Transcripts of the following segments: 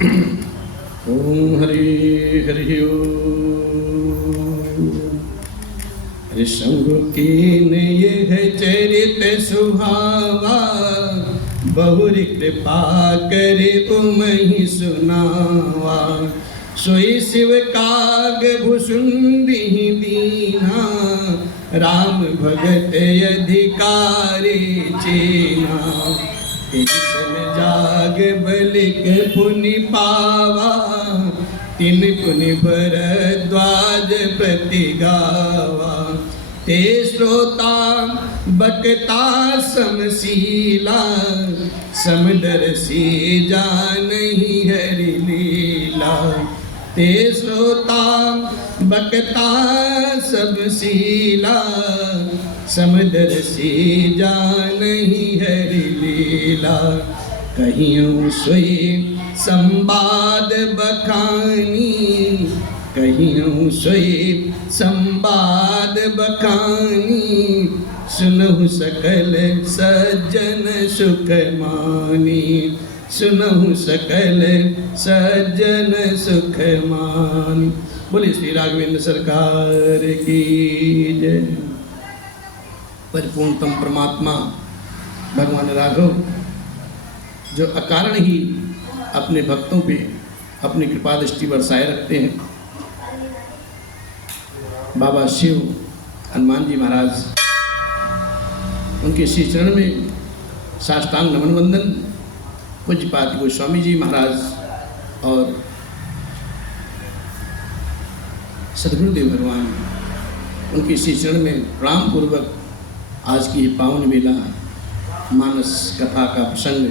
ओम हरि हरि हरि शंभु कीन यह चरित सुहावा, बहुरी कृपा करे उमहि सुनावा। सोई शिव काग भुसुंडी दीना, राम भगत अधिकारी चीना। तिन जाग बलिक पुनि पावा, तिन पुनि भरद्वाज प्रति गावा। ते श्रोता बकता समशीला, समदर्शी जानहि हरि लीला। ते श्रोता बकता समशीला, समदर्शी जानहि हरि लीला। कहियों सोई संवाद बखानी, कहियों सोई संवाद बखानी। सुनहु सकल सज्जन सुख मानी, सुनहु सकल सज्जन सुख मानी। बोलिए श्री राघवेंद्र सरकार की जय। परिपूर्णतम परमात्मा भगवान राघव जो अकारण ही अपने भक्तों पे अपनी कृपा दृष्टि बरसाए रखते हैं। बाबा शिव हनुमान जी महाराज, उनके श्री चरण में साष्टांग नमन वंदन। पूज्यपाद गोस्वामी जी महाराज और सद्गुरुदेव भगवान, उनके श्री चरण में प्रणाम पूर्वक आज की पावन बेला मानस कथा का प्रसंग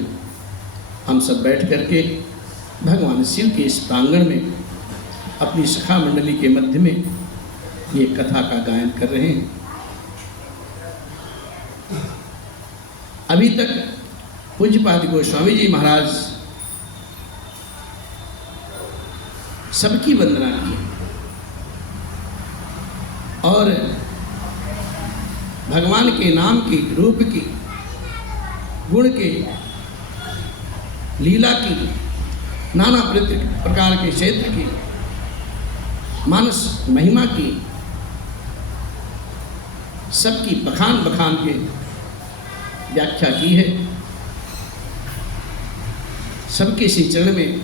हम सब बैठ करके भगवान शिव के इस प्रांगण में अपनी सखा मंडली के मध्य में ये कथा का गायन कर रहे हैं। अभी तक पूज्यपाद गोस्वामी जी महाराज सबकी वंदना की और भगवान के नाम की, रूप की, गुण के, लीला की, नाना प्रकार के क्षेत्र की, मानस महिमा की, सबकी बखान बखान के व्याख्या की है। सबके श्री चरण में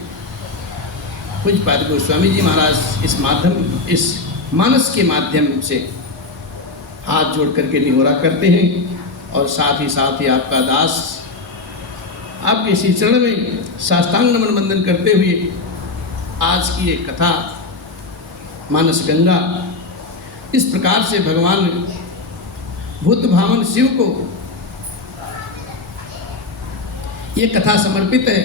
पूज्यपाद गोस्वामी जी महाराज इस मानस के माध्यम से हाथ जोड़ करके निहोरा करते हैं और साथ ही आपका दास आपके श्री चरण में साष्टांग नमन वंदन करते हुए आज की ये कथा मानस गंगा इस प्रकार से भगवान भूत भावन शिव को ये कथा समर्पित है।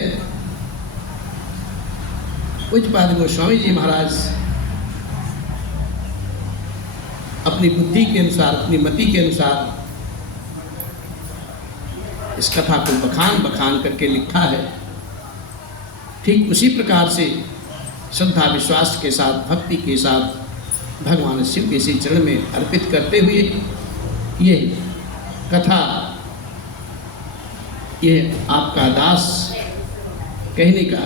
पूज्यपाद गोस्वामी जी महाराज अपनी बुद्धि के अनुसार, अपनी मति के अनुसार इस कथा को बखान बखान करके लिखा है। ठीक उसी प्रकार से श्रद्धा विश्वास के साथ, भक्ति के साथ भगवान शिव के श्री चरण में अर्पित करते हुए ये कथा, ये आपका दास कहने का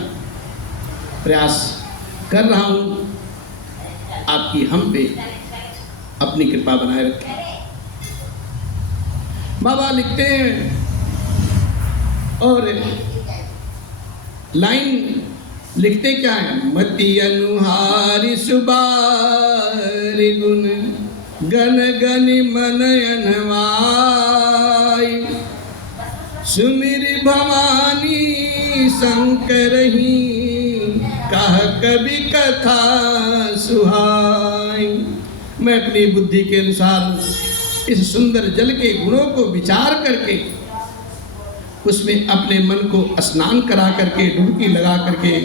प्रयास कर रहा हूँ। आपकी हम पे अपनी कृपा बनाए रखें। बाबा लिखते हैं और लाइन लिखते क्या है? मति अनुहारी सुबारि गुण, गण गण मन अनवाई। सुमिर भवानी शंकर ही, कह कवि कथा सुहाई। मैं अपनी बुद्धि के अनुसार इस सुंदर जल के गुणों को विचार करके उसमें अपने मन को स्नान करा करके, डुबकी लगा करके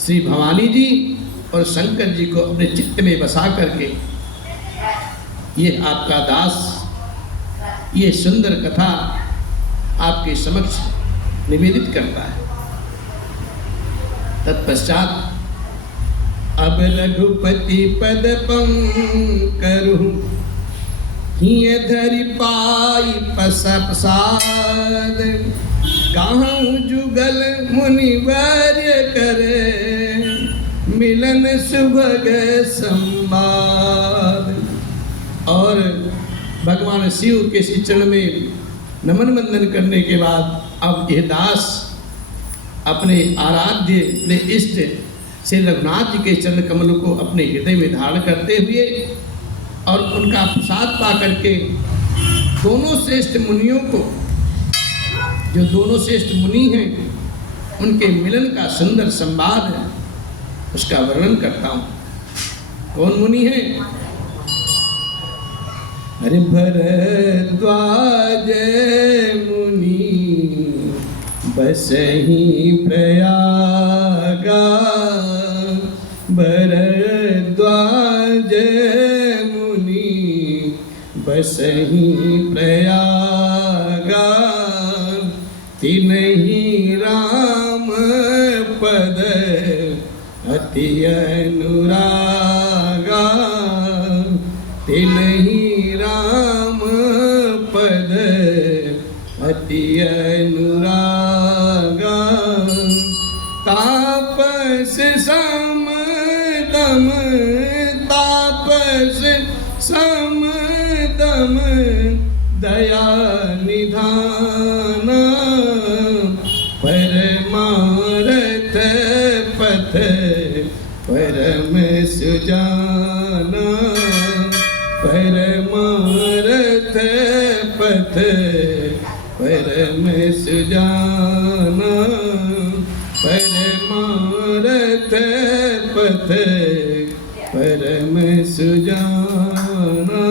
श्री भवानी जी और शंकर जी को अपने चित्त में बसा करके ये आपका दास ये सुंदर कथा आपके समक्ष निवेदित करता है। तत्पश्चात अब रघुपति पद पंकरु, हिय धरि पाई प्रसाद। कहूँ जुगल मुनिवर्य कर मिलन सुभग संवाद। और भगवान शिव के श्री चरण में नमन वंदन करने के बाद अब यह दास अपने आराध्य अपने इष्ट श्री रघुनाथ जी के चरण कमलों को अपने हृदय में धारण करते हुए और उनका प्रसाद पा करके दोनों श्रेष्ठ मुनियों को, जो दोनों श्रेष्ठ मुनि हैं, उनके मिलन का सुंदर संवाद है, उसका वर्णन करता हूँ। कौन मुनि है? अरे भरद्वाज मुनि बसहि प्रयागा, भरद्वाज मुनि बसहि प्रयागा, तिन्हि राम पद अति अनुरागा, तिन्हि राम पद अति अनुरागा, तापस समदम, तापस समदम दया निधान, परमारथ पथ परम सुजाना, परमारथ पथ परम सुजाना, परमारथ पथ परम सुजाना।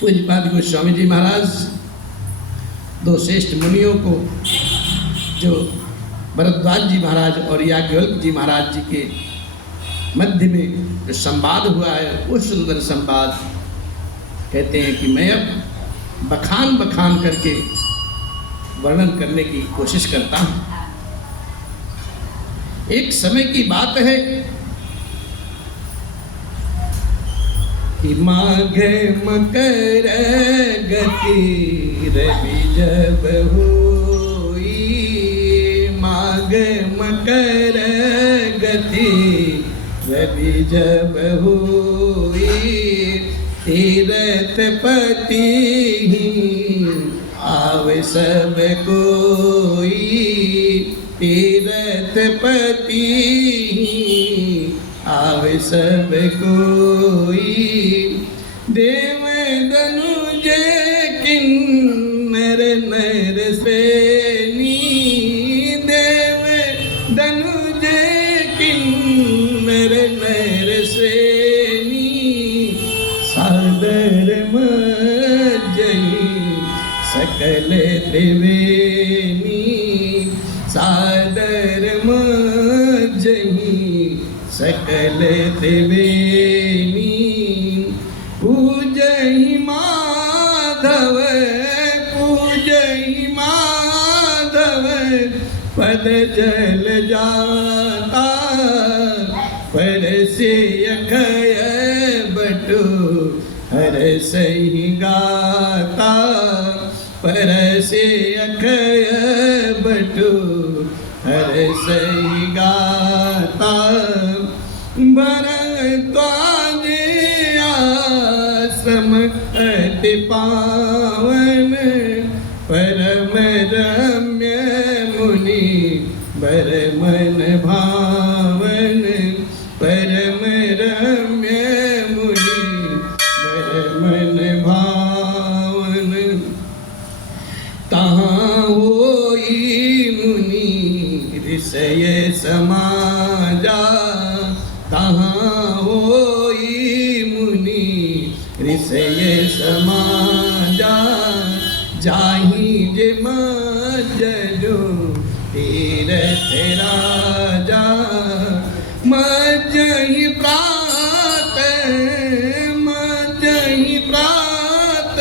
पूज्यपाद गोस्वामी जी महाराज दो श्रेष्ठ मुनियों को, जो भरद्वाज जी महाराज और याज्ञवल्क्य जी महाराज जी के मध्य में जो संवाद हुआ है, वो सुंदर संवाद कहते हैं कि मैं अब बखान बखान करके वर्णन करने की कोशिश करता हूँ। एक समय की बात है कि माघ मकर गति रवि जब हुई, माघ मकर गति रवि जब हुई, तीरथ पति आवे सब कोई, तीरथ पति आवे सब कोई, देव दनुज किन्नर नर श्रेणी, देव दनुज किन्नर नर श्रेणी, सादर मज्जहि सकल त्रिवेणी, सादर मज्जहि सकल त्रिवेणी, पूजहि माधव, पूजहि माधव पद जल जाता, परसे अखय बटु हर सही गाता, परसे अखय बटु हर सही गाता, भरद्वाज आश्रम अति पावन, परम रम्य मुनि बर मन भावन, परम रम्य मुनि बर मन भावन, तहाँ होई मुनि ऋषय समाजा, तहाँ होई मुनि ऋषय समाजा, जाहि जे मज्जु तीरथ राजा, मज्जहि प्रात, मज्जहि प्रात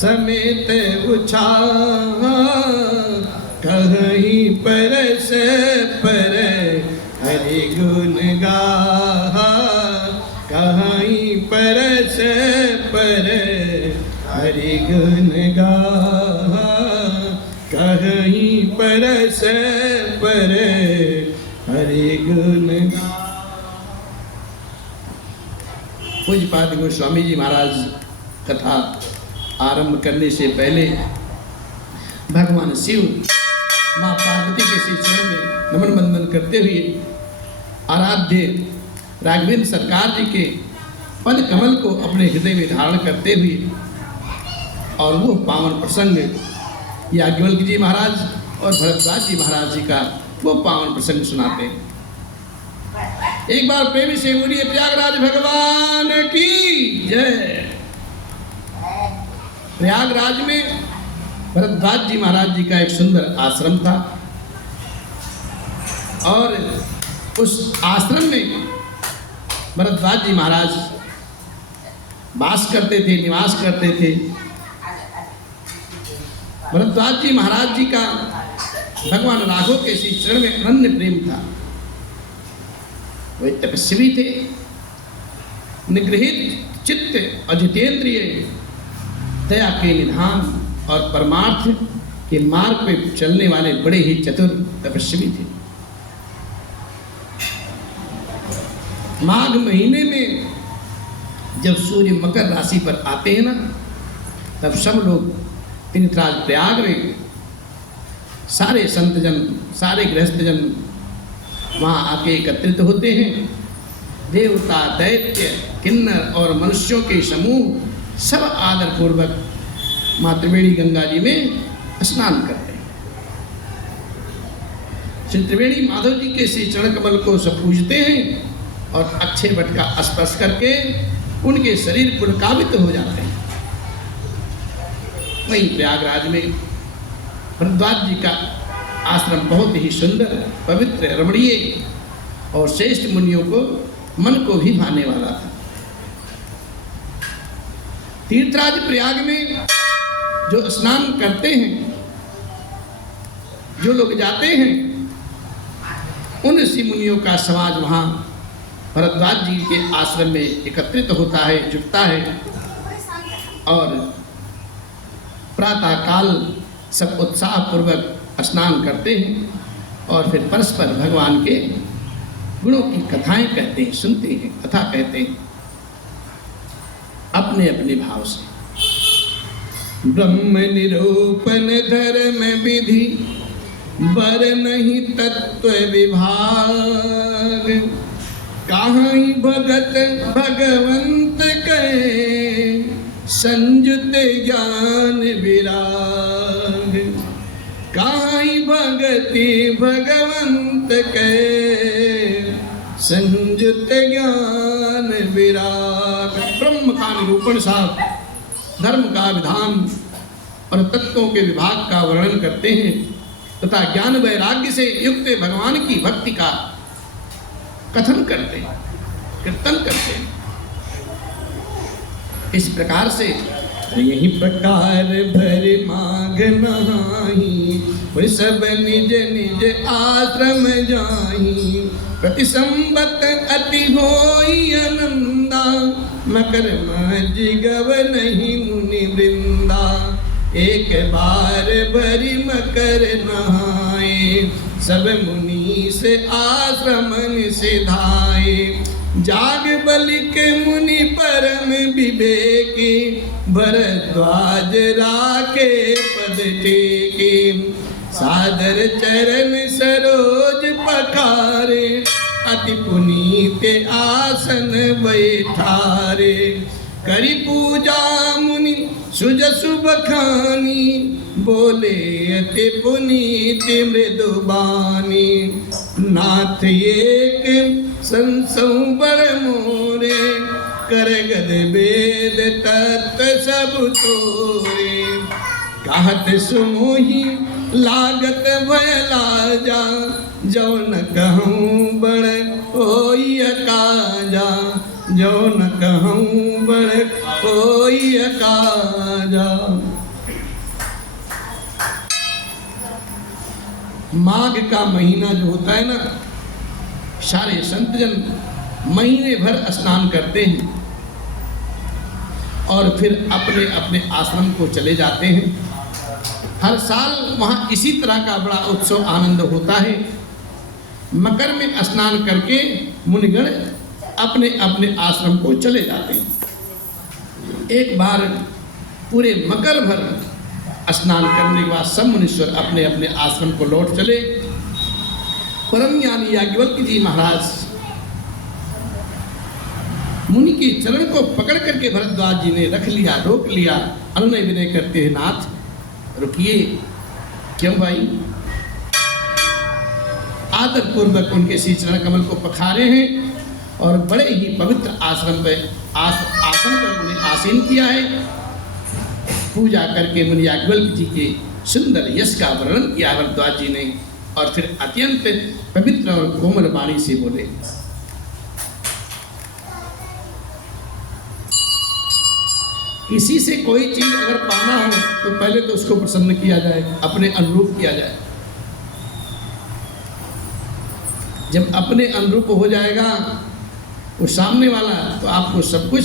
समेत उछाहा, कहीं परस पर हरि गुण गाहा, कहीं परस पर हरि गुण गाहा, कहीं परस पर हरि गुण। पूज्यपाद गोस्वामी जी महाराज कथा आरंभ करने से पहले भगवान शिव माँ पार्वती के श्री चरण में नमन बंदन करते हुए आराध्य राघवेंद्र सरकार जी के पद कमल को अपने हृदय में धारण करते हुए और वो पावन प्रसंग याज्ञवल्क्य जी महाराज और भरद्वाज जी महाराज जी का वो पावन प्रसंग सुनाते हैं। एक बार प्रेमी से बोलिए प्रयागराज भगवान की जय। प्रयागराज में भरद्वाज जी महाराज जी का एक सुंदर आश्रम था और उस आश्रम में भरद्वाज जी महाराज वास करते थे, निवास करते थे। भरद्वाज जी महाराज जी का भगवान राघव के श्री चरण में अनन्य प्रेम था। वे तपस्वी थे, निगृहित चित्त और जितेंद्रिय, दया के निधान और परमार्थ के मार्ग पे चलने वाले बड़े ही चतुर तपस्वी थे। माघ महीने में जब सूर्य मकर राशि पर आते हैं ना, तब सब लोग तीर्थराज प्रयाग में सारे संतजन, सारे गृहस्थजन वहाँ आके एकत्रित होते हैं। देवता, दैत्य, किन्नर और मनुष्यों के समूह सब आदर पूर्वक माँ त्रिवेणी गंगा जी में स्नान करते हैं। श्री त्रिवेणी माधव जी के श्री चरण कमल को सब पूजते हैं और अक्षय वट का स्पर्श करके उनके शरीर पुलकावित हो जाते हैं। वहीं प्रयागराज में भरद्वाज जी का आश्रम बहुत ही सुंदर, पवित्र, रमणीय और श्रेष्ठ मुनियों को मन को भी भाने वाला था। तीर्थराज प्रयाग में जो स्नान करते हैं, जो लोग जाते हैं, उन ऋषि मुनियों का समाज वहाँ भरद्वाज जी के आश्रम में एकत्रित होता है, जुटता है और प्रातः काल सब उत्साह पूर्वक स्नान करते हैं और फिर परस्पर भगवान के गुणों की कथाएं कहते हैं, सुनते हैं, कथा कहते हैं अपने अपने भाव से। ब्रह्म निरूपण धर्म विधि बर नहीं तत्व विभाग, काहीं भगत भगवंत कहे संयुत ज्ञान विराग, काहीं भगति भगवंत कहे संयुत ज्ञान विराग। ब्रह्म का निरूपण साहब धर्म का विधान और तत्वों के विभाग का वर्णन करते हैं तथा ज्ञान वैराग्य से युक्त भगवान की भक्ति का कथन करते हैं, कीर्तन करते हैं। इस प्रकार से यही प्रकार भर माघ नहाई, सब निज निज आश्रम जाई, प्रति संबत अति होई आनंदा, मकर माझी गव नहीं मुनि वृंदा, एक बार भरी मकर नहाए, सब मुनि से आश्रमन सिधाए, जाग बलिक मुनि परम विवेकी, भरद्वाज राखे पद टेके, सादर चरण सरोज पखारे, अति पुनीत आसन बैठारे, करी पूजा मुनि सुजसु बखानी, बोले अति पुनीत मृदुबानी, नाथ एक संसौ बड़ मोरे, कर गद वेद तत्व सब तोरे, कहत सुमोही लागत भय लाजा, जो न कहूँ बड़ होई काजा, जो न कहूँ बड़ होई काजा। माघ का महीना जो होता है ना, सारे संतजन महीने भर स्नान करते हैं और फिर अपने अपने आश्रम को चले जाते हैं। हर साल वहाँ इसी तरह का बड़ा उत्सव आनंद होता है। मकर में स्नान करके मुनिगण अपने अपने आश्रम को चले जाते हैं। एक बार पूरे मकर भर स्नान करने के बाद सब मुनीश्वर अपने अपने आश्रम को लौट चले। परम ज्ञानी याज्ञवल्क्य जी महाराज मुनि के चरण को पकड़ करके भरद्वाज जी ने रख लिया, रोक लिया, अनुनय विनय करते हैं, नाथ रुकिए। क्यों भाई? आदर पूर्वक उनके श्री चरण कमल को पखारे हैं और बड़े ही पवित्र आश्रम पे आसन पर उन्हें आसीन किया है। पूजा करके मुनि याज्ञवल्क्य जी के सुंदर यश का वर्णन किया भरद्वाज जी ने और फिर अत्यंत पवित्र और कोमल वाणी से बोले, किसी से कोई चीज अगर पाना हो तो पहले तो उसको प्रसन्न किया जाए, अपने अनुरूप किया जाए। जब अपने अनुरूप हो जाएगा वो सामने वाला तो आपको सब कुछ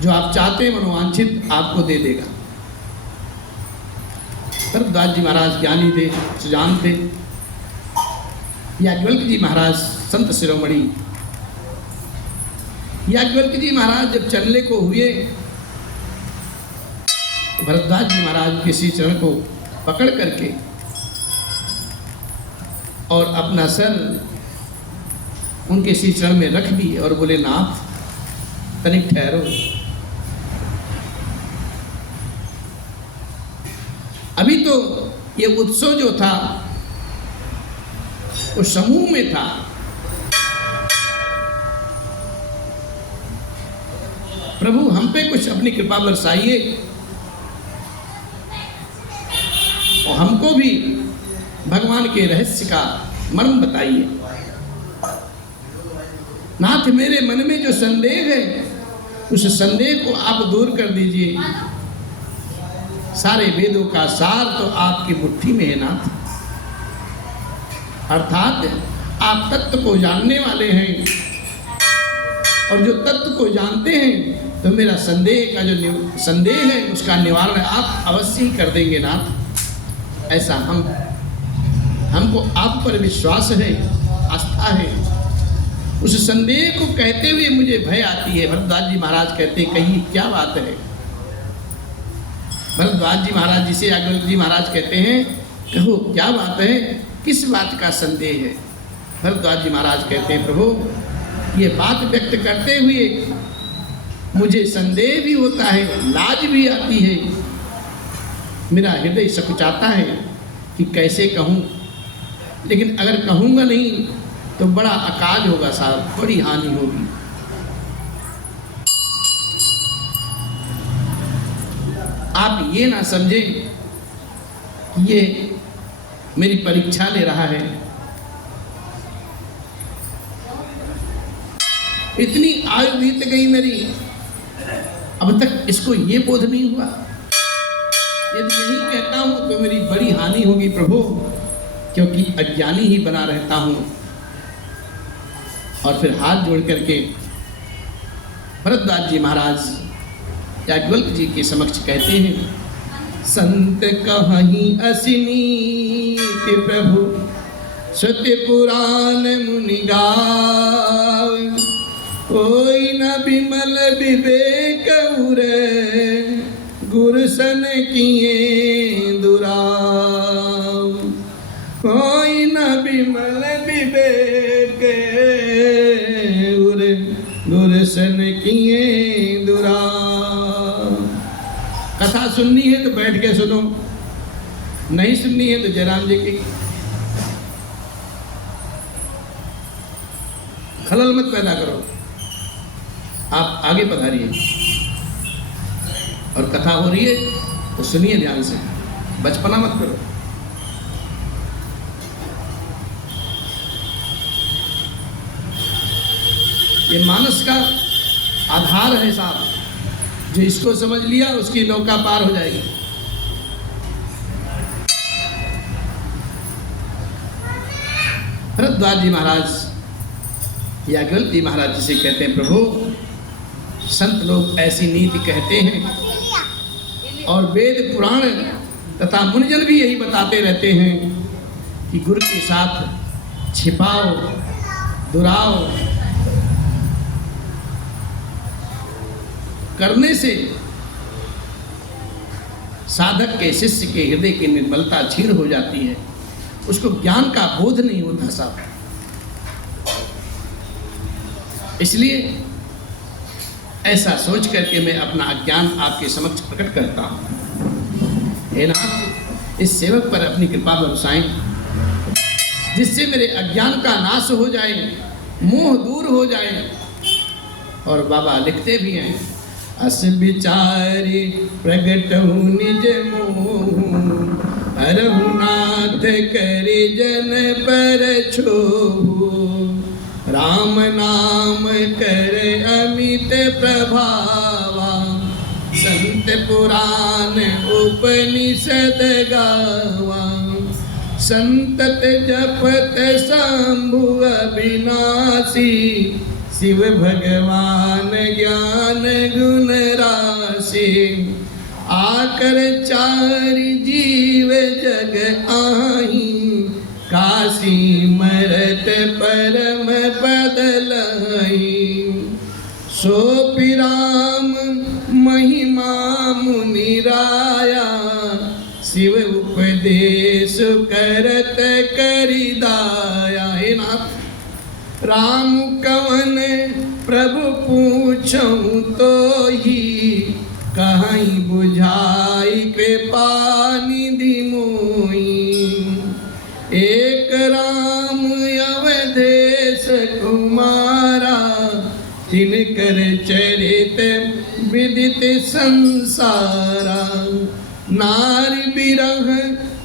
जो आप चाहते हैं मनोवांछित आपको दे देगा। भरद्वाज जी महाराज ज्ञानी थे, सुजान थे। याज्ञवल्क्य जी महाराज संत शिरोमणि। याज्ञवल्क्य जी महाराज जब चलने को हुए, भरद्वाज जी महाराज के श्री चरण को पकड़ करके और अपना सर उनके श्री चरण में रख दिए और बोले, नाथ तनिक ठहरो। अभी तो ये उत्सव जो था वो समूह में था। प्रभु हम पे कुछ अपनी कृपा बरसाइए और हमको भी भगवान के रहस्य का मर्म बताइए। नाथ मेरे मन में जो संदेह है उस संदेह को आप दूर कर दीजिए। सारे वेदों का सार तो आपकी मुट्ठी में है नाथ। अर्थात आप तत्व को जानने वाले हैं और जो तत्व को जानते हैं तो मेरा संदेह का जो संदेह है उसका निवारण आप अवश्य ही कर देंगे नाथ। ऐसा हमको आप पर विश्वास है, आस्था है। उस संदेह को कहते हुए मुझे भय आती है। भरद्वाज जी महाराज कहते हैं, कहिए क्या बात है? भरद्वाज जी महाराज जिसे याज्ञवल्क्य जी महाराज कहते हैं, कहो क्या बात है, किस बात का संदेह है? भरद्वाज जी महाराज कहते हैं, प्रभु ये बात व्यक्त करते हुए मुझे संदेह भी होता है, लाज भी आती है। मेरा हृदय सकुचाता है कि कैसे कहूँ, लेकिन अगर कहूँगा नहीं तो बड़ा अकाज होगा साहब, बड़ी हानि होगी। आप ये ना समझें कि ये मेरी परीक्षा ले रहा है। इतनी आयु बीत गई मेरी, अब तक इसको ये बोध नहीं हुआ। यदि यही कहता हूं तो मेरी बड़ी हानि होगी प्रभु, क्योंकि अज्ञानी ही बना रहता हूं। और फिर हाथ जोड़ करके भरद्वाज जी महाराज याज्ञवल्क्य जी के समक्ष कहते हैं, संत कहीं असिनीति प्रभु श्रुति पुराण मुनि गाव, कोई न विमल विवेक उरे गुरसन किए दुराव। कोई न विमल विवेक उरे गुरसन किए दुराव। कथा सुननी है तो बैठ के सुनो, नहीं सुननी है तो जयराम जी की खलल मत पैदा करो। आप आगे पधारिए और कथा हो रही है तो सुनिए ध्यान से, बचपना मत करो। ये मानस का आधार है साहब, जो इसको समझ लिया उसकी नौका पार हो जाएगी। भरद्वाज जी महाराज याज्ञवल्क्य जी महाराज जिसे कहते हैं, प्रभु संत लोग ऐसी नीति कहते हैं और वेद पुराण तथा मुनिजन भी यही बताते रहते हैं कि गुरु के साथ छिपाओ, दुराओ करने से साधक के, शिष्य के हृदय की निर्मलता क्षीण हो जाती है, उसको ज्ञान का बोध नहीं होता साहब। इसलिए ऐसा सोच करके मैं अपना अज्ञान आपके समक्ष प्रकट करता हूँ। हे नाथ, इस सेवक पर अपनी कृपा बरसाएं, जिससे मेरे अज्ञान का नाश हो जाए, मोह दूर हो जाए। और बाबा लिखते भी हैं, अस विचारी प्रगटहु निज मोह, हरहु नाथ करि जन पर छोहु, राम नाम कर अमित प्रभावा, संत पुराण उपनिषद गावा, संतत जपत शंभु अविनाशी, शिव भगवान ज्ञान गुण राशि, आकर चारि जीव जग आही, काशी मरत परम पद लही, सो पिराम महिमा मुनि राया, शिव उपदेश करत करि दाया। हे नाथ, राम कवन प्रभु पूछऊं तो ही, कहीं बुझाई कृपा निधि मोई, एक राम अवधेश कुमारा, तिनकर चरित विदित संसारा, नारी बिरह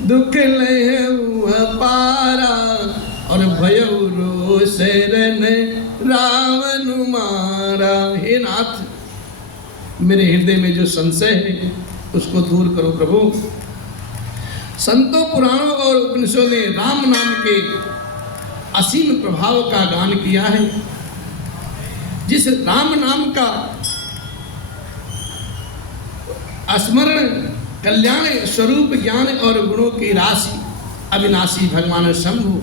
दुख लहु अपारा, और भयउ रोषरन रावण मारा। हे नाथ, मेरे हृदय में जो संशय है उसको दूर करो प्रभु। संतों, पुराणों और उपनिषदों ने राम नाम के असीम प्रभाव का गान किया है। जिस राम नाम का स्मरण कल्याण स्वरूप ज्ञान और गुणों की राशि अविनाशी भगवान शंभु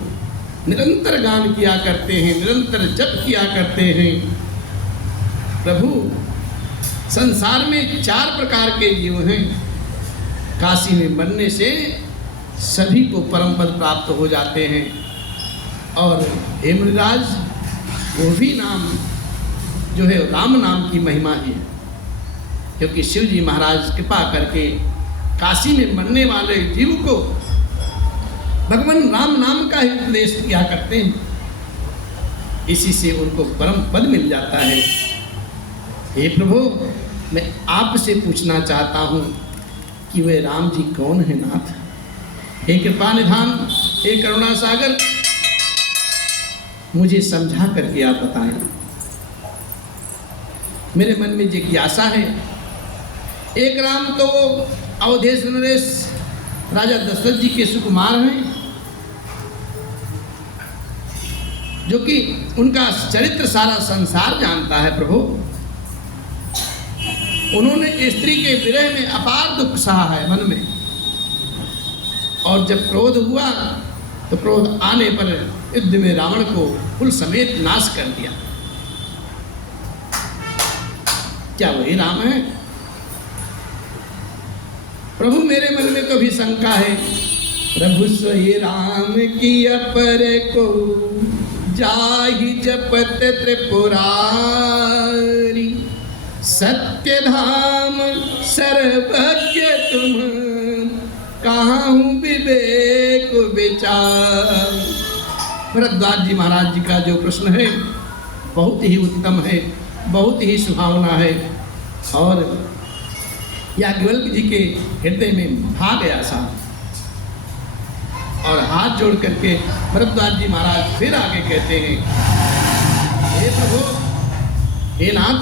निरंतर गान किया करते हैं, निरंतर जप किया करते हैं। प्रभु, संसार में 4 प्रकार के जीव हैं। काशी में मरने से सभी को परम पद प्राप्त हो जाते हैं। और हेमराज, वो भी नाम जो है राम नाम की महिमा ही है, क्योंकि शिव जी महाराज कृपा करके काशी में मरने वाले जीव को भगवान राम नाम का ही उपदेश किया करते हैं। इसी से उनको परम पद मिल जाता है। हे प्रभु, मैं आपसे पूछना चाहता हूँ कि वे राम जी कौन है नाथ? हे कृपा निधान, हे करुणा सागर, मुझे समझा करके आप बताएं। मेरे मन में जिज्ञासा है। एक राम तो अवधेश नरेश राजा दशरथ जी के सुकुमार हैं, जो कि उनका चरित्र सारा संसार जानता है। प्रभु, उन्होंने स्त्री के विरह में अपार दुख सहा है मन में, और जब क्रोध हुआ तो क्रोध आने पर युद्ध में रावण को कुल समेत नाश कर दिया। क्या वही राम है? प्रभु, मेरे मन में तो भी शंका है। प्रभु सोई राम की अपर को जाहि जपत त्रिपुरारी, सत्य धाम सर्वज्ञ तुम, कहाँ हूँ विवेक विचार। भरद्वाज जी महाराज जी का जो प्रश्न है बहुत ही उत्तम है, बहुत ही सुहावना है, और याज्ञवल्क्य जी के हृदय में भा गया सा। और हाथ जोड़ करके भरद्वाज जी महाराज फिर आगे कहते हैं, हे प्रभु, हे नाथ,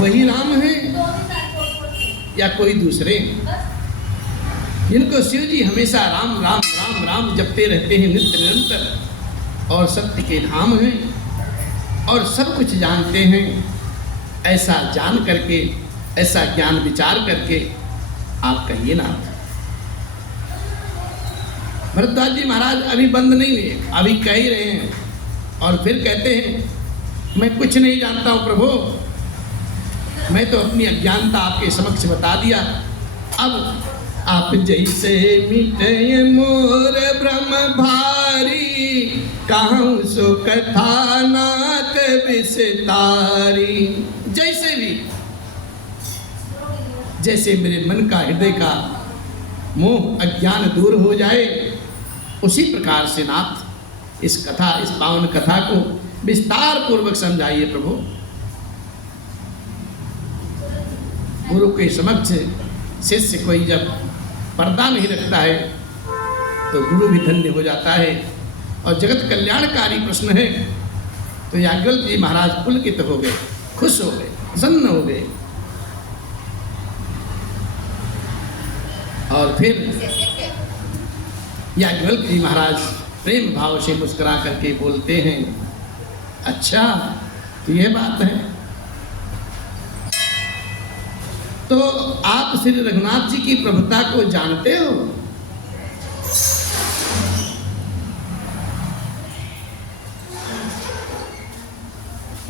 वही राम है या कोई दूसरे? जिनको शिव जी हमेशा राम राम राम राम जपते रहते हैं नित्य निरंतर, और सत्य के धाम हैं और सब कुछ जानते हैं। ऐसा जान करके, ऐसा ज्ञान विचार करके आप कहिए नाथ। भरद्वाज जी महाराज अभी बंद नहीं हुए, अभी कह ही रहे हैं और फिर कहते हैं मैं कुछ नहीं जानता हूँ प्रभु, मैं तो अपनी अज्ञानता आपके समक्ष बता दिया। अब आप जैसे मिटे मोर भ्रम भारी, कहूँ सो कथा नाक विस्तारी। जैसे भी, जैसे मेरे मन का हृदय का मोह अज्ञान दूर हो जाए, उसी प्रकार से नाथ इस कथा, इस पावन कथा को विस्तार पूर्वक समझाइए प्रभु। गुरु के समक्ष शिष्य कोई जब पर्दा नहीं रखता है तो गुरु भी धन्य हो जाता है। और जगत कल्याणकारी प्रश्न है तो याज्ञवल्क्य जी महाराज पुलकित हो गए, खुश हो गए, प्रसन्न हो गए। और फिर याज्ञवल्क्य जी महाराज प्रेम भाव से मुस्कुरा करके बोलते हैं, अच्छा तो ये बात है, तो आप श्री रघुनाथ जी की प्रभुता को जानते हो?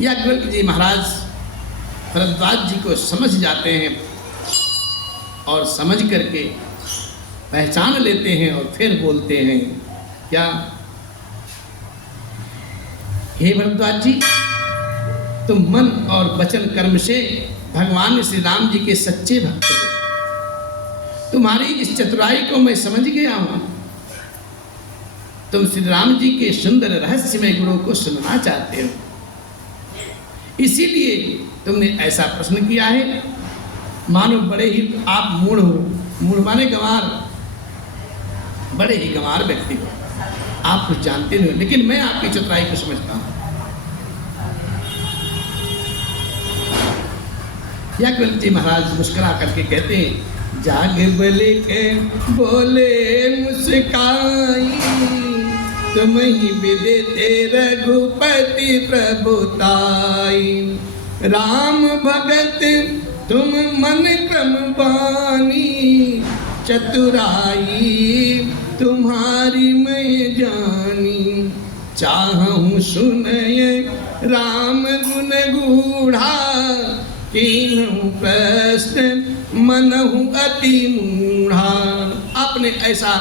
याज्ञवल्क्य जी महाराज भरद्वाज जी को समझ जाते हैं और समझ करके पहचान लेते हैं और फिर बोलते हैं, क्या? हे भरद्वाज जी, तुम मन और वचन कर्म से भगवान श्री राम जी के सच्चे भक्त हो। तुम्हारी इस चतुराई को मैं समझ गया हूं। तुम श्री राम जी के सुंदर रहस्यमय गुणों को सुनना चाहते हो, इसीलिए तुमने ऐसा प्रश्न किया है। मानो बड़े ही आप मूढ़ हो, मूढ़ माने गंवार, बड़े ही गंवार व्यक्ति हो, आप कुछ जानते नहीं हो, लेकिन मैं आपकी चतुराई को समझता हूं। याज्ञवल्क्य जी महाराज मुस्कुरा करके कहते हैं, जाग बले के बोले मुस्काई, तुम ही विदिते रघुपति प्रभुताई। राम भगत तुम मन क्रम बानी, चतुराई तुम्हारी मैं जानी। चाहूँ सुनय राम गुण गूढ़ा, कीन्हु प्रश्न मनहु अति मूढ़ा। आपने ऐसा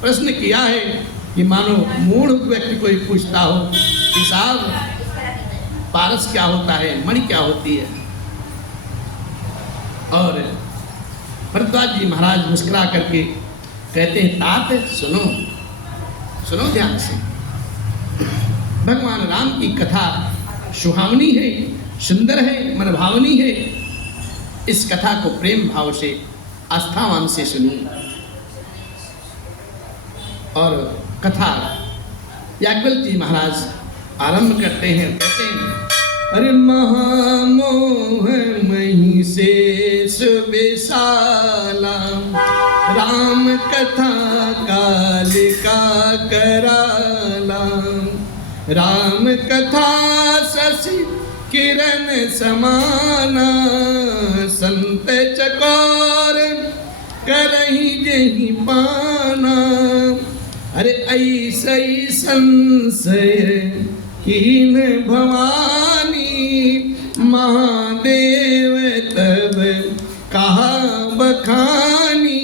प्रश्न किया है कि मानो मूढ़ व्यक्ति कोई पूछता हो कि साहब पारस क्या होता है, मणि क्या होती है। और भरद्वाज जी महाराज मुस्कुरा करके कहते हैं, तात सुनो, सुनो ध्यान से। भगवान राम की कथा सुहावनी है, सुंदर है, मनभावनी है। इस कथा को प्रेम भाव से, आस्थावान से सुनिए। और कथा याज्ञवल्क्य जी महाराज आरंभ करते हैं, कहते हैं, अरे महामोह मही से सुविशाला, राम कथा कालिका कराला। राम कथा शशि किरण समाना, संत चकोर करही जही पाना। अरे ऐसे संशय कीन भवानी, महादेव तब कहा बखानी।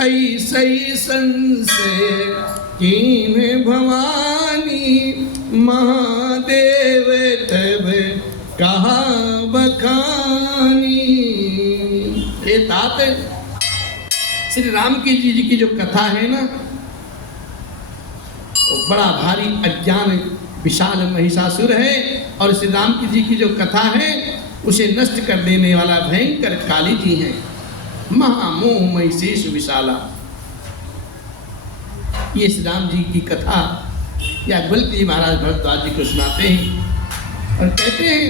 ऐसे संशय कीन भवानी, महादेव तब कहा बखानी। ये तात श्री राम की जी की जो कथा है ना, वो बड़ा भारी अज्ञान विशाल महिषासुर है, और श्री राम की जी की जो कथा है उसे नष्ट कर देने वाला भयंकर काली जी है। महामोह महिषेश विशाला, ये श्री राम जी की कथा याज्ञवल्क्य जी महाराज भरद्वाज जी को सुनाते हैं और कहते हैं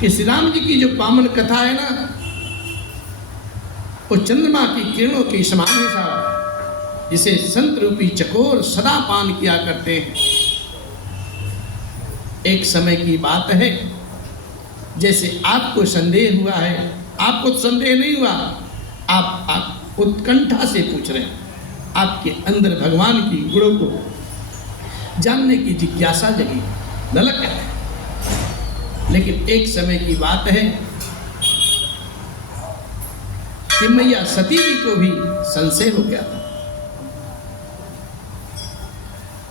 कि श्री राम जी की जो पावन कथा है ना, वो चंद्रमा की किरणों के समान है साहब, जिसे संत रूपी चकोर सदा पान किया करते हैं। एक समय की बात है, जैसे आपको संदेह हुआ है, आपको संदेह नहीं हुआ, आप उत्कंठा से पूछ रहे हैं, आपके अंदर भगवान की गुणों को जानने की जिज्ञासा जगी, ललक है। लेकिन एक समय की बात है कि मैया सती जी को भी संशय हो गया था,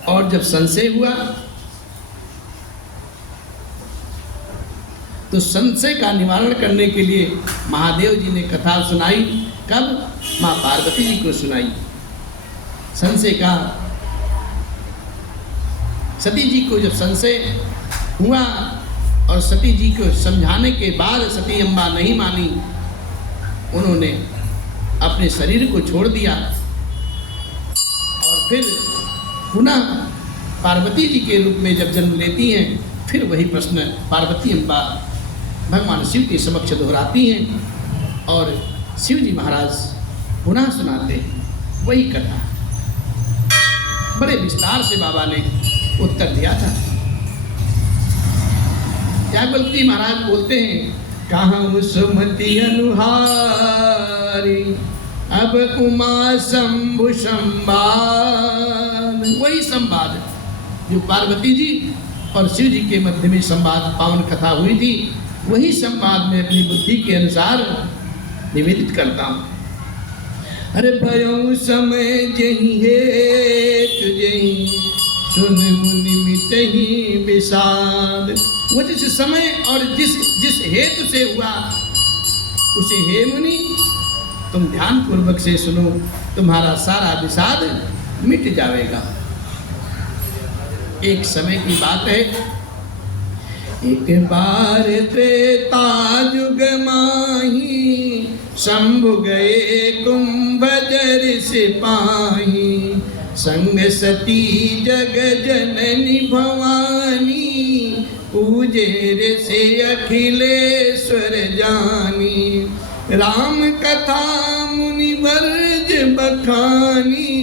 और जब संशय हुआ तो संशय का निवारण करने के लिए महादेव जी ने कथा सुनाई। कब? माँ पार्वती जी को सुनाई। संशय का सती जी को जब संशय हुआ और सती जी को समझाने के बाद सती अम्बा नहीं मानी, उन्होंने अपने शरीर को छोड़ दिया और फिर पुनः पार्वती जी के रूप में जब जन्म लेती हैं, फिर वही प्रश्न पार्वती अम्बा भगवान शिव के समक्ष दोहराती हैं और शिव जी महाराज पुनः सुनाते हैं वही कथा। बड़े विस्तार से बाबा ने उत्तर दिया था। त्यागवल्ली महाराज बोलते हैं, कहाँ सुमति अनुहारी अब उमा शंभु संवाद। वही संवाद जो पार्वती जी और शिव जी के मध्य में संवाद पावन कथा हुई थी, वही संवाद में अपनी बुद्धि के अनुसार निवेदित करता हूँ। अरे भयो समय जही है तुझे सुन मुनि मिटहि विषाद। वो जिस समय और जिस हेतु से हुआ उसे हे मुनि तुम ध्यान पूर्वक से सुनो, तुम्हारा सारा विषाद मिट जाएगा। एक समय की बात है, एक बार त्रेता युग माही शंभु गए कुंभजर सिपाही। संग सती जग जननी भवानी पूजे से अखिलेश्वर जानी। राम कथा मुनि वर्ज बखानी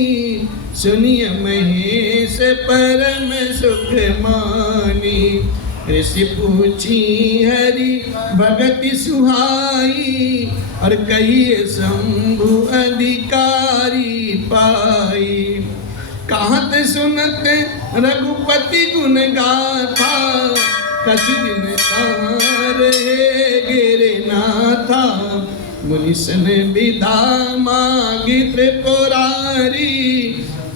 सुनिय महेश परम सुख मानी। ऋषि पूछी हरि भगति सुहाई और कहिए शंभु अधिकारी पाई। कहत सुनत रघुपति गुण गाथा कछ दिन कहाँ रहे गिरनाथा। मुनिसन विदा मांगी त्रिपुरारी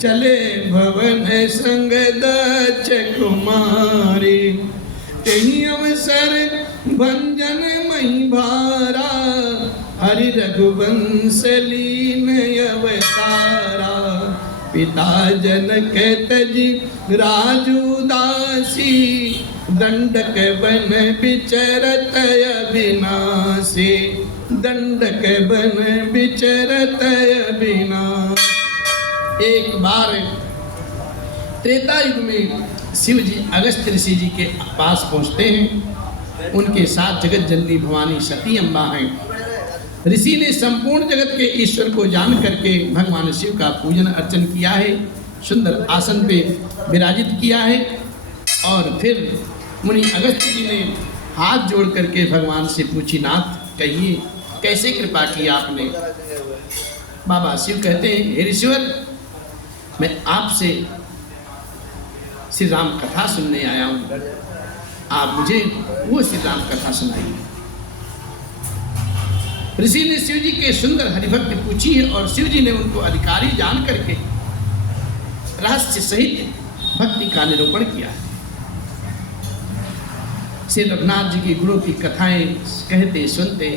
चले भवन संग दक्ष कुमारी। तेहि अवसर भंजन मही भारा हरि रघुवंश लीन अवतारा। पिता जनक तजी राजुदासी दंडक बन विचरत अविनाशी। दंडक बन विचरत अविनाशी। एक बार त्रेता युग में शिव जी अगस्त्य ऋषि जी के पास पहुंचते हैं। उनके साथ जगत जननी भवानी सती अम्बा हैं। ऋषि ने संपूर्ण जगत के ईश्वर को जान करके भगवान शिव का पूजन अर्चन किया है, सुंदर आसन पे विराजित किया है। और फिर मुनि अगस्त्य जी ने हाथ जोड़ करके भगवान से पूछी, नाथ कहिए कैसे कृपा की आपने। बाबा शिव कहते हैं, हे ऋषिवर मैं आपसे श्री राम कथा सुनने आया हूँ, आप मुझे वो श्री राम कथा सुनाइए। ऋषि ने शिव जी के सुंदर हरिभक्त पूछी है और शिव जी ने उनको अधिकारी जान करके रहस्य सहित भक्ति का निरूपण किया है। श्री रघुनाथ जी की गुरु की कथाएं कहते सुनते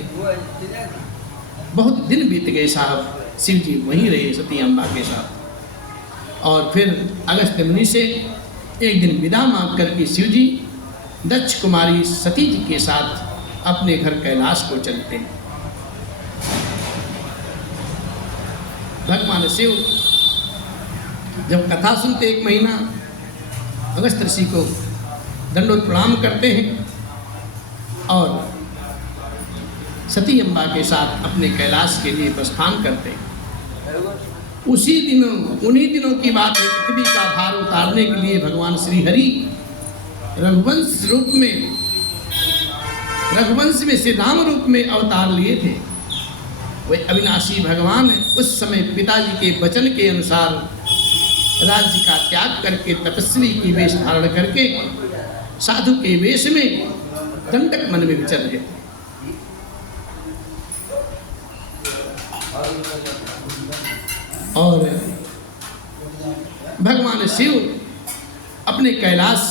बहुत दिन बीत गए साहब। शिव जी वहीं रहे सती अम्बा के साथ। और फिर अगस्त्य मुनि से एक दिन विदा मांग करके शिव जी दक्ष कुमारी सती जी के साथ अपने घर कैलाश को चलते हैं। भगवान शिव जब कथा सुनते एक महीना अगस्त्य ऋषि को दंडोत प्रणाम करते हैं और सती अम्बा के साथ अपने कैलाश के लिए प्रस्थान करते हैं। उसी दिनों उन्हीं दिनों की बात है, पृथ्वी का भार उतारने के लिए भगवान श्री हरि रघुवंश रूप में, रघुवंश में श्री राम रूप में अवतार लिए थे। वही अविनाशी भगवान उस समय पिताजी के वचन के अनुसार राज्य का त्याग करके तपस्वी की वेश धारण करके साधु के वेश में दंडक मन में विचर रहे थे। और भगवान शिव अपने कैलाश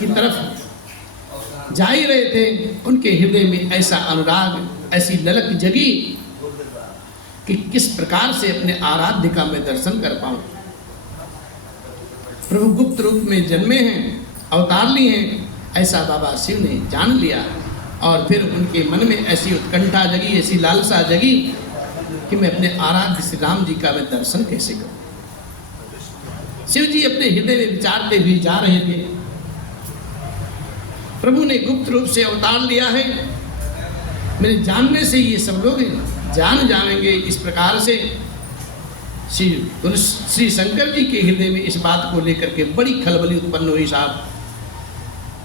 की तरफ जा ही रहे थे। उनके हृदय में ऐसा अनुराग, ऐसी ललक जगी कि किस प्रकार से अपने आराध्य का मैं दर्शन कर पाऊं। प्रभु गुप्त रूप में जन्मे हैं, अवतार लिए हैं, ऐसा बाबा शिव ने जान लिया। और फिर उनके मन में ऐसी उत्कंठा जगी, ऐसी लालसा जगी कि मैं अपने आराध्य श्री राम जी का मैं दर्शन कैसे करूं। शिव जी अपने हृदय में विचारते हुए जा रहे थे। प्रभु ने गुप्त रूप से अवतार लिया है, मेरे जानने से ये सब लोग जान जाएंगे। इस प्रकार से श्री शंकर जी के हृदय में इस बात को लेकर के बड़ी खलबली उत्पन्न हुई साहब।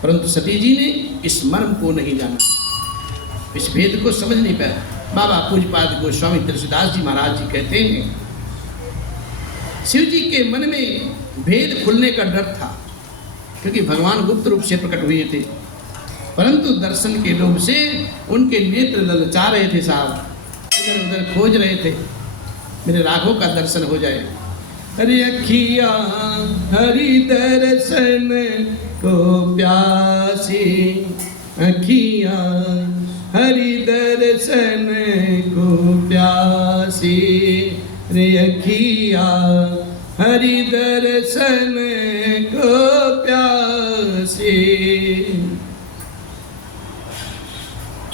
परंतु सती जी ने इस मर्म को नहीं जाना, इस भेद को समझ नहीं पाया। बाबा पूज्यपाद गोस्वामी तुलसीदास जी महाराज जी कहते हैं, शिव जी के मन में भेद खुलने का डर था, क्योंकि भगवान गुप्त रूप से प्रकट हुए थे। परंतु दर्शन के लोभ से उनके नेत्र ललचा रहे थे साहब, इधर उधर खोज रहे थे मेरे राघव का दर्शन हो जाए। अरे अखिया हरि दर्शन को प्यासी, अखिया हरि दर्शन को प्यासी, रे अखिया हरि दर्शन को प्यासी।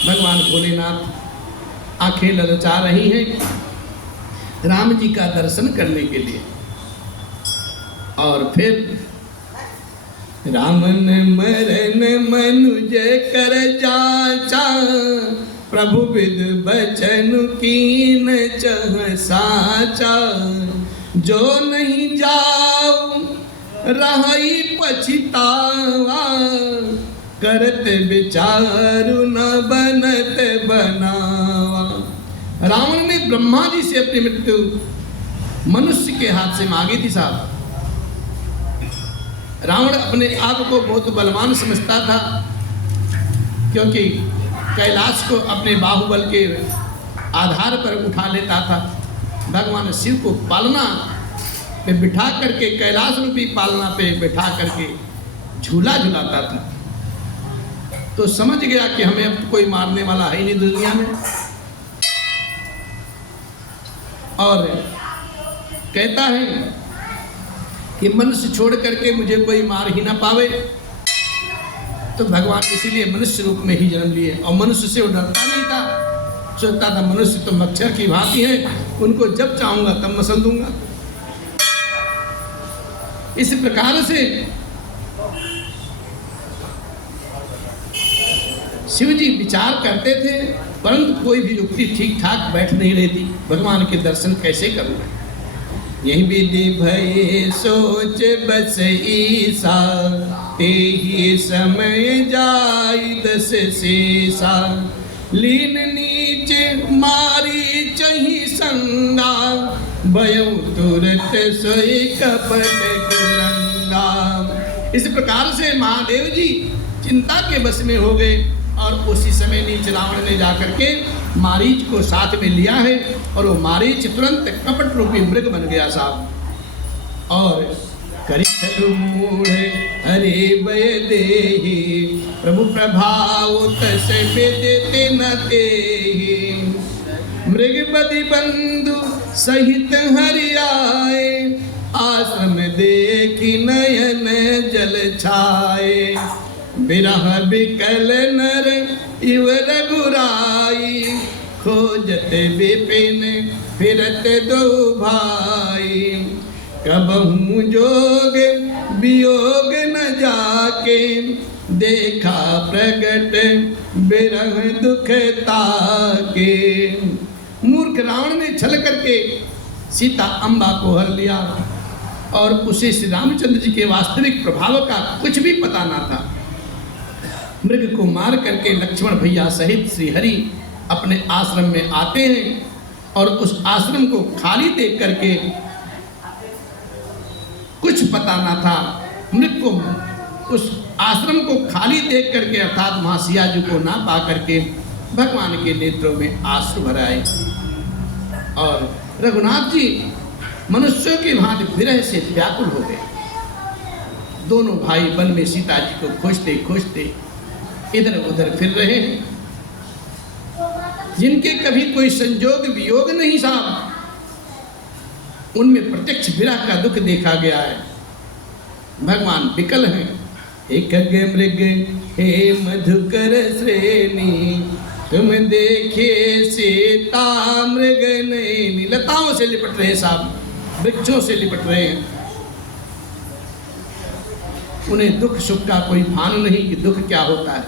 भगवान भोलेनाथ आंखें ललचा रही हैं राम जी का दर्शन करने के लिए। और फिर रामन मरन मनुज कर जाचा, प्रभु विद बचन कीन चह साचा, जो नहीं जाऊ रही पछितावा, करत विचारु न बनत बनावा। रावण ने ब्रह्मा जी से अपनी मृत्यु मनुष्य के हाथ से मांगी थी साहब। रावण अपने आप को बहुत बलवान समझता था, क्योंकि कैलाश को अपने बाहुबल के आधार पर उठा लेता था। भगवान शिव को पालना पे बिठा करके, कैलाश रूपी पालना पे बिठा करके झूला झुलाता था। तो समझ गया कि हमें अब कोई मारने वाला है ही नहीं दुनिया में। और कहता है कि मनुष्य छोड़ करके मुझे कोई मार ही ना पावे। तो भगवान इसीलिए मनुष्य रूप में ही जन्म लिए। और मनुष्य से वो डरता नहीं था, सोचता था मनुष्य तो मच्छर की भांति है, उनको जब चाहूंगा तब मसल दूंगा। इस प्रकार से शिव जी विचार करते थे, परंतु कोई भी युक्ति ठीक ठाक बैठ नहीं रही थी। भगवान के दर्शन कैसे करूंगा? यही विधि भय सोच बस ईसा, ते ही समय जाई दस शेषा, लीन नीच मारी चही संगा, भयउ तुरत सोई कपट कुरंगा। इस प्रकार से महादेव जी चिंता के बस में हो गए। और उसी समय नीच रावण ने जाकर के मारीच को साथ में लिया है, और वो मारीच तुरंत कपट रूपी मृग बन गया साहब। और करिछलु मूढ़ हरे भय देहि, प्रभु प्रभाव तस विदित न तेहि, मृगपति बंधु सहित हरि आए, आश्रम देखि नयन जल छाए, बिरह बिकल नर इव रघुराई, खोजत विपिन फिरत दो भाई, कबहू जोग वियोग न जाके, देखा प्रगट बिरह दुख ताके। मूर्ख रावण ने छल करके सीता अम्बा को हर लिया, और उसे श्री रामचंद्र जी के वास्तविक प्रभाव का कुछ भी पता ना था। मृग को मार करके लक्ष्मण भैया सहित श्री हरि अपने आश्रम में आते हैं और उस आश्रम को खाली देख करके कुछ पता ना था मृग को, उस आश्रम को खाली देख करके अर्थात वहाँ सिया जी को ना पा करके भगवान के नेत्रों में आंसू भर आए और रघुनाथ जी मनुष्यों के भांति विरह से व्याकुल हो गए। दोनों भाई वन में सीता जी को खोजते खोजते इधर उधर फिर रहे हैं, जिनके कभी कोई संजोग वियोग नहीं साहब, उनमें प्रत्यक्ष विरह का दुख देखा गया है। भगवान विकल हैं। एक मृग हे मधुकर श्रेणी, तुम देखे सीता मृग नैनी। लताओं से लिपट रहे साहब, वृक्षों से लिपट रहे हैं। उन्हें दुख सुख का कोई भान नहीं कि दुख क्या होता है।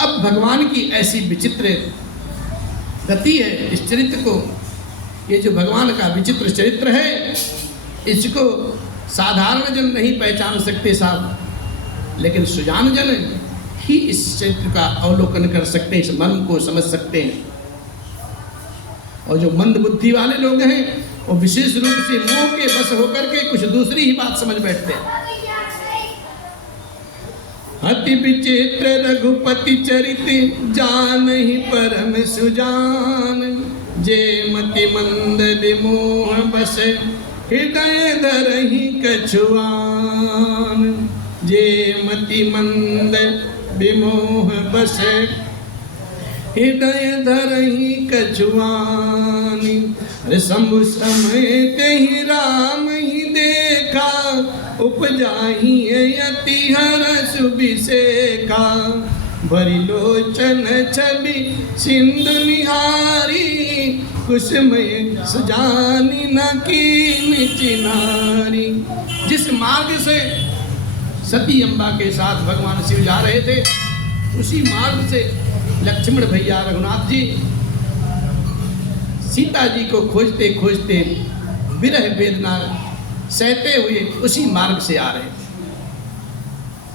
अब भगवान की ऐसी विचित्र गति है इस चरित्र को, ये जो भगवान का विचित्र चरित्र है इसको साधारण जन नहीं पहचान सकते साहब, लेकिन सुजान जन ही इस चरित्र का अवलोकन कर सकते हैं, इस मर्म को समझ सकते हैं। और जो मंद बुद्धि वाले लोग हैं वो विशेष रूप से मोह के बस होकर के कुछ दूसरी ही बात समझ बैठते हैं। अति विचित्र रघुपति चरित जान ही परम सुजान, जे मति मंद विमोह बस हृदय धरहि कछुआन। जे मति मंद विमोह बस हृदय धरहि कछुआनी। शंभु समय तेहि राम ही देखा, उपजाहि यति हरष विसेखा। भरि लोचन छवि सिंधु निहारी, कुसुमय सुजानी न कीन चिन्हारी। जिस मार्ग से सती अम्बा के साथ भगवान शिव जा रहे थे, उसी मार्ग से लक्ष्मण भैया रघुनाथ जी सीता जी को खोजते खोजते विरह वेदना सहते हुए उसी मार्ग से आ रहे थे।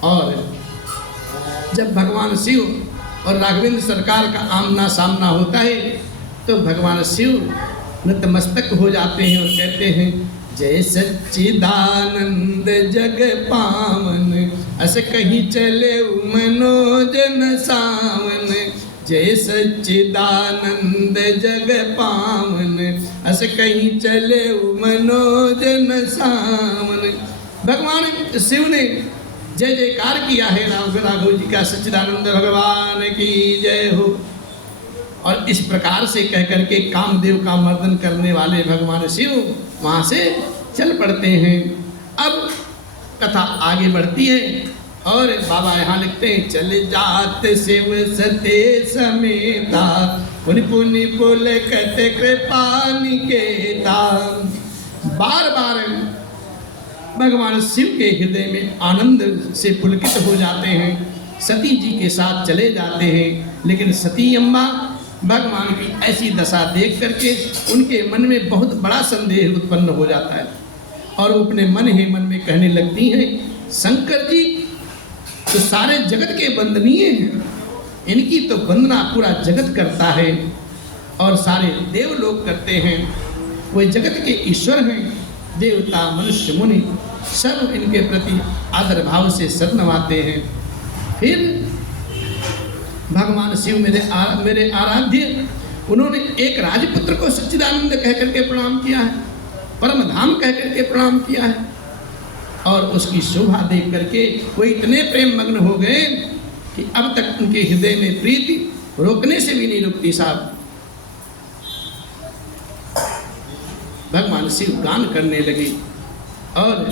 और जब भगवान शिव और राघवेंद्र सरकार का आमना सामना होता है तो भगवान शिव नतमस्तक हो जाते हैं और कहते हैं, जय सच्चिदानंद जग पावन, अस कहीं चले मनोजन सावन। जय सच्चिदानंद जग पावन, अस कहीं चले मनोजन सावन। भगवान शिव ने जय जयकार किया है राघव जी का, सच्चिदानंद भगवान की जय हो। और इस प्रकार से कह करके कामदेव का मर्दन करने वाले भगवान शिव वहाँ से चल पड़ते हैं। अब कथा आगे बढ़ती है और बाबा यहाँ लिखते हैं, चले जात शिव सते समेता, पुनि पुनि पुल कत कृपा निकेता। बार बार भगवान शिव के हृदय में आनंद से पुलकित हो जाते हैं, सती जी के साथ चले जाते हैं। लेकिन सती अम्बा भगवान की ऐसी दशा देख करके उनके मन में बहुत बड़ा संदेह उत्पन्न हो जाता है और वो अपने मन ही मन में कहने लगती हैं, शंकर जी तो सारे जगत के वंदनीय हैं, इनकी तो वंदना पूरा जगत करता है और सारे देव लोग करते हैं, वो जगत के ईश्वर हैं। देवता मनुष्य मुनि सब इनके प्रति आदर भाव से सर नवाते हैं। फिर भगवान शिव मेरे आराध्य, उन्होंने एक राजपुत्र को सच्चिदानंद कह करके प्रणाम किया है, परम धाम कह करके प्रणाम किया है और उसकी शोभा देख करके वो इतने प्रेम मग्न हो गए कि अब तक उनके हृदय में प्रीति रोकने से भी नहीं रुकती साहब। भगवान शिव गान करने लगे और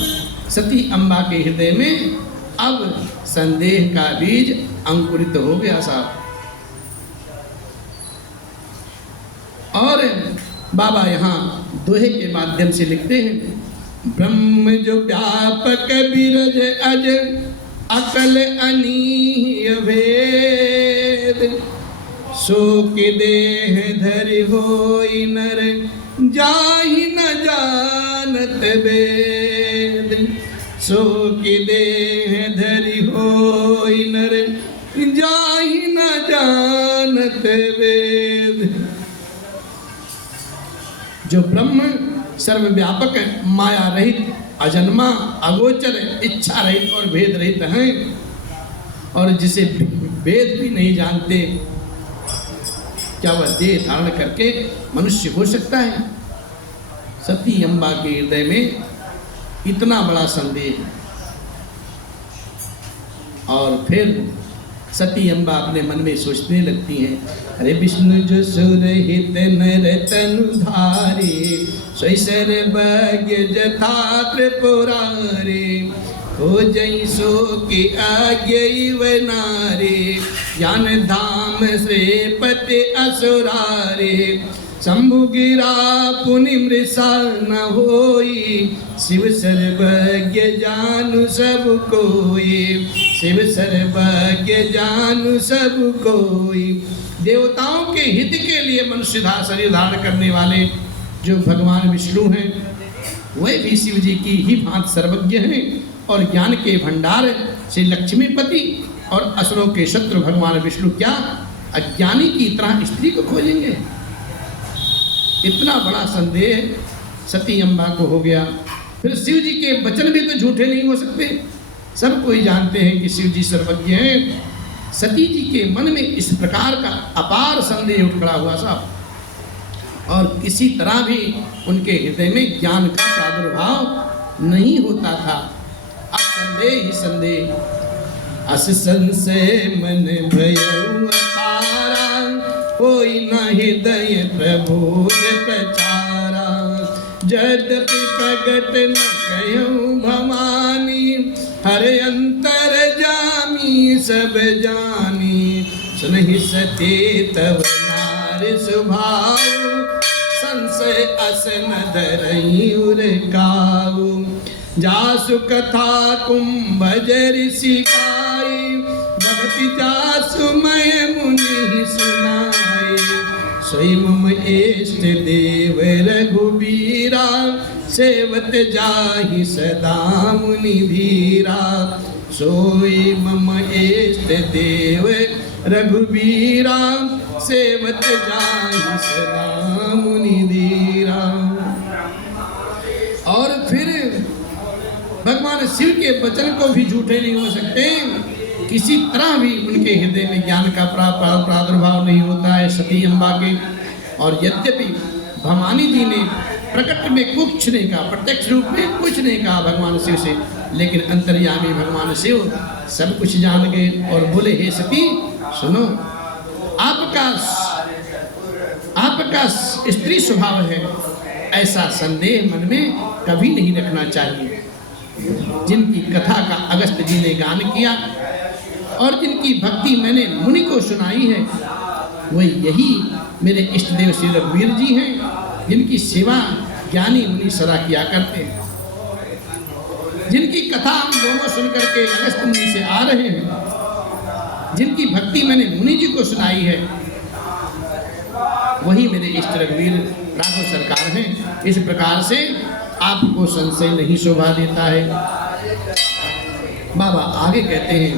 सती अम्बा के हृदय में अब संदेह का बीज अंकुरित हो गया साहब। और बाबा यहाँ दोहे के माध्यम से लिखते हैं, ब्रह्म जो व्यापक बिरज अज, अकल अनीय भेद। सो के देह धरि होई नर, जाहि न जानत वेद। सो के देह धरि होई नर, जा जानत वेद। जो ब्रह्म सर्वव्यापक, माया रहित, अजन्मा, अगोचर, इच्छा रहित और भेद रहित हैं, और जिसे वेद भी नहीं जानते, क्या वह देह धारण करके मनुष्य हो सकता है? सती अम्बा के हृदय में इतना बड़ा संदेह। और फिर सती अम्बा अपने मन में सोचने लगती हैं, अरे विष्णु जो सुरहित नर तनु धारे, सोई सर्वज्ञ जथा त्रिपुरारे, हो जई सो की आज्ञैव नारे, ज्ञान धाम श्रीपति असुरारे, शंभु गिरा पुनि मृषा न होई, शिव सर्वज्ञ जानु सब कोई, शिव सर्वज्ञ जानु सब कोई। देवताओं के हित के लिए मनुष्य शरीर धारण करने वाले जो भगवान विष्णु हैं, वे भी शिव जी की ही भांति सर्वज्ञ हैं, और ज्ञान के भंडार से लक्ष्मीपति और असुरों के शत्रु भगवान विष्णु क्या अज्ञानी की तरह स्त्री को खोजेंगे? इतना बड़ा संदेह सती अम्बा को हो गया। फिर शिव जी के वचन भी तो झूठे नहीं हो सकते। सब कोई जानते हैं कि शिव जी सर्वज्ञ हैं। सती जी के मन में इस प्रकार का अपार संदेह उठ खड़ा हुआ साहब, और किसी तरह भी उनके हृदय में ज्ञान का प्रादुर्भाव नहीं होता था। अब संदेह ही संदेह, अस संशय मन भयउ अपारा, कोई न हृदय प्रबोध प्रचारा, यद्यपि प्रगट न कहूँ भवानी, हर अंतर जामी सब जानी, सुनहि सती तव नार स्वभाव, संशय अस न धरई उरकाऊ, जासु कथा कुंभज ऋषि गाई, भक्ति जासु मय मुनि सुनाई, सोई मम इष्ट देव रघुबीरा, सेवत जाहि सदा मुनि धीरा, सोई मम इष्ट देव रघुबीरा, सेवत जाहि सदा मुनि धीरा। और फिर भगवान शिव के वचन को भी झूठे नहीं हो सकते। किसी तरह भी उनके हृदय में ज्ञान का प्रादुर्भाव नहीं होता है सती अम्बा के। और यद्यपि भवानी जी ने प्रकट में कुछ नहीं कहा, प्रत्यक्ष रूप में कुछ नहीं कहा भगवान शिव से, लेकिन अंतर्यामी भगवान शिव सब कुछ जान गए और बोले, हे सती सुनो, आपका स्त्री स्वभाव है, ऐसा संदेह मन में कभी नहीं रखना चाहिए। जिनकी कथा का अगस्त्य जी ने गान किया और जिनकी भक्ति मैंने मुनि को सुनाई है, वही यही मेरे इष्ट देव श्री रघुवीर जी हैं, जिनकी सेवा ज्ञानी मुनि सदा किया करते हैं। जिनकी कथा हम दोनों सुन करके अगस्त्य मुनि से आ रहे हैं, जिनकी भक्ति मैंने मुनि जी को सुनाई है, वही मेरे इष्ट रघुवीर राघव सरकार हैं। इस प्रकार से आपको संशय नहीं शोभा देता है। बाबा आगे कहते हैं,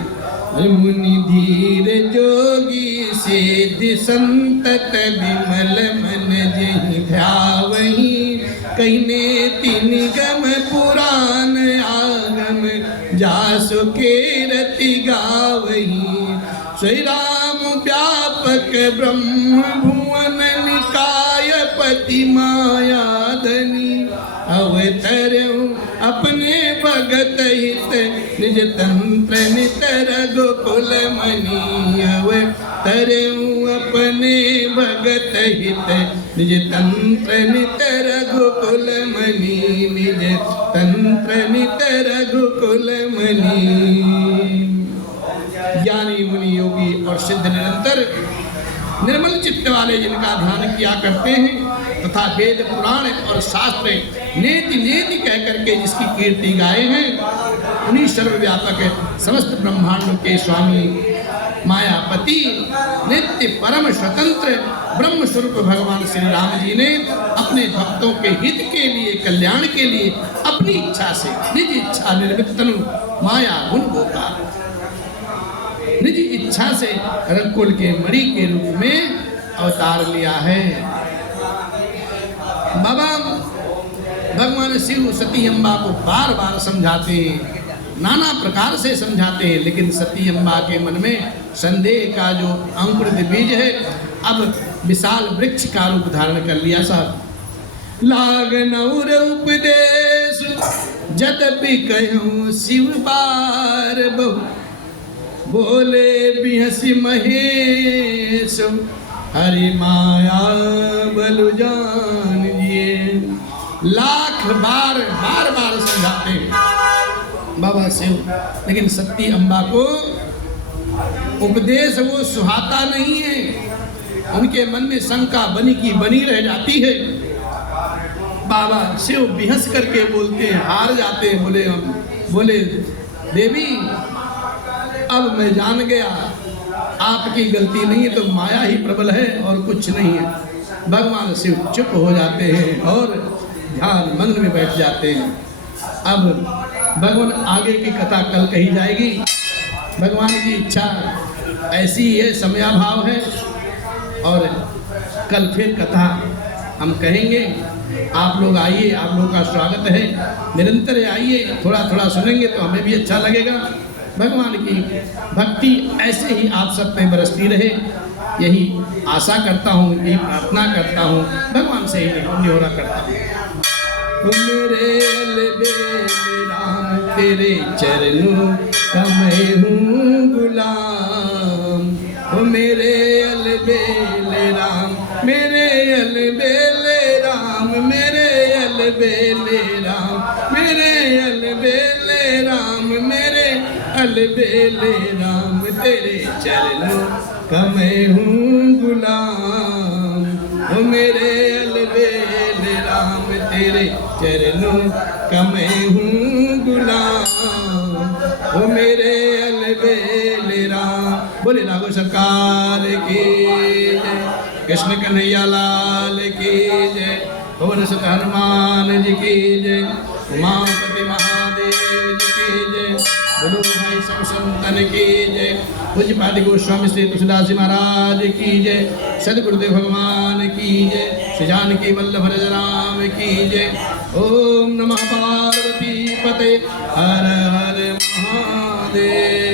मुनि धीर जोगी सिद्धि संतत विमल मन जहि ध्यावहि, कहने तीन गम पुराण आगम जासु के रति गावहि, श्री राम व्यापक ब्रह्म भुवन निकाय पति माया धनी, अवतरऊ अपने भगत हित निज तंत्र नितर गोकुल मणि, अवतरऊ अपने भगत हित निज तंत्र नितर गोकुल मणि, निज तंत्र नितर गोकुल मणि। ज्ञानी मुनि योगी और सिद्ध निरंतर निर्मल चित्त वाले जिनका ध्यान किया करते हैं तथा वेद पुराण और शास्त्र नेति नेति कह करके जिसकी कीर्ति गाए हैं, उन्हीं सर्वव्यापक समस्त ब्रह्मांडों के स्वामी मायापति नित्य परम स्वतंत्र ब्रह्म स्वरूप भगवान श्री राम जी ने अपने भक्तों के हित के लिए, कल्याण के लिए अपनी इच्छा से निज इच्छा निर्मित तनु माया गुण गोपाल निज इच्छा से रघुकुल के मणि के रूप में अवतार लिया है। बाबा भगवान शिव सती अम्बा को बार बार समझाते हैं, नाना प्रकार से समझाते हैं, लेकिन सती अम्बा के मन में संदेह का जो अंकुरित बीज है अब विशाल वृक्ष का रूप धारण कर लिया। साहब लागनौर उपदेश जदपि कहूँ शिव बार बहु, बोले बिहसी महेश हरि माया बलु जान जिए। लाख बार बार बार समझाते हैं बाबा शिव, लेकिन सती अम्बा को उपदेश वो सुहाता नहीं है। उनके मन में शंका बनी की बनी रह जाती है। बाबा शिव बिहस करके बोलते हैं, हार जाते हैं। बोले देवी अब मैं जान गया आपकी गलती नहीं है, तो माया ही प्रबल है और कुछ नहीं है। भगवान शिव चुप हो जाते हैं और ध्यान मग्न में बैठ जाते हैं। अब भगवान आगे की कथा कल कही जाएगी। भगवान की इच्छा ऐसी है, समयाभाव है, और कल फिर कथा हम कहेंगे। आप लोग आइए, आप लोगों का स्वागत है। निरंतर आइए, थोड़ा थोड़ा सुनेंगे तो हमें भी अच्छा लगेगा। भगवान की भक्ति ऐसे ही आप सब पे बरसती रहे, यही आशा करता हूँ, यही प्रार्थना करता हूँ, भगवान से ही निहोरा करता हूँ। मेरे राम तेरे चरणों का मैं हूँ गुलाम, ओ मेरे अलबेले राम, मेरे अलबेले राम, मेरे अलबेले राम, मेरे अलबेले राम, मेरे अलबेले राम, तेरे चरणों का मैं हूँ गुलाम, ओ मेरे अलबेले राम, तेरे चरणों का मैं हूँ गुलाम, ओ मेरे अलबेले राम। बोले लागो सरकार की जय, कृष्ण कन्हैया लाल की जय, पवन सुत हनुमान जी की जय, उमापति महादेव जी की जय, बोलो भाई सब संतन की जय, पूज्य पादी गोस्वामी श्री तुलसीदास जी महाराज की जय, सदगुरुदेव भगवान की जय, श्री जानकी वल्लभ राम की जय। ओम नमः पार्वती पते हर हर महादेव।